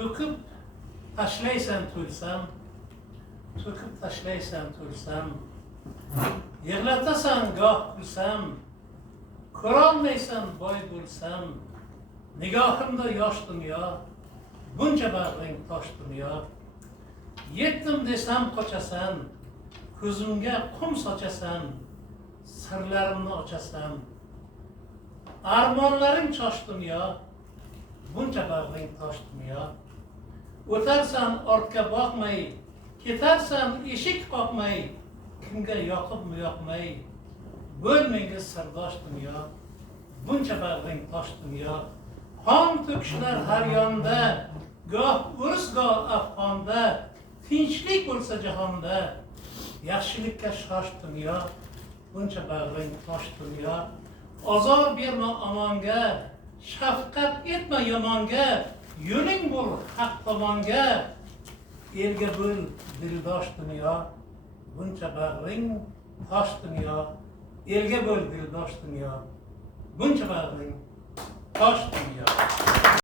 to'kib tashlaysan to'lsam, to'kib tashlaysan to'lsam, yig'latasan goh kulsam, ko'rolmaysan boy bo'lsam, nigohimda yosh dunyo, buncha bag'ring tosh dunyo. Yetdim desam qochasan, ko'zimga qum sochasan, sirlarimni ochasan. Armonlaring chosh dunyo, buncha bag'ring tosh dunyo. O'tarsan ortga boqmay, ketarsan eshik qoqmay, kimga yoqibmi yoqmay, bo'lmaydi sirdosh dunyo, buncha bag'ring tosh dunyo. Qon to'kishlar har yonda, goh urush goh afg'onda, tinchlik bo'lsa jahonda, yaxshilikka shosh dunyo, buncha bag'ring tosh dunyo. Ozor berma omonga, shafqat etma yomonga, yo'ling bo'l haq tomonga, elga bo'l dildosh dunyo, buncha bag'ring tosh dunyo. Elga bo'l dildosh dunyo, buncha bag'ring tosh dunyo.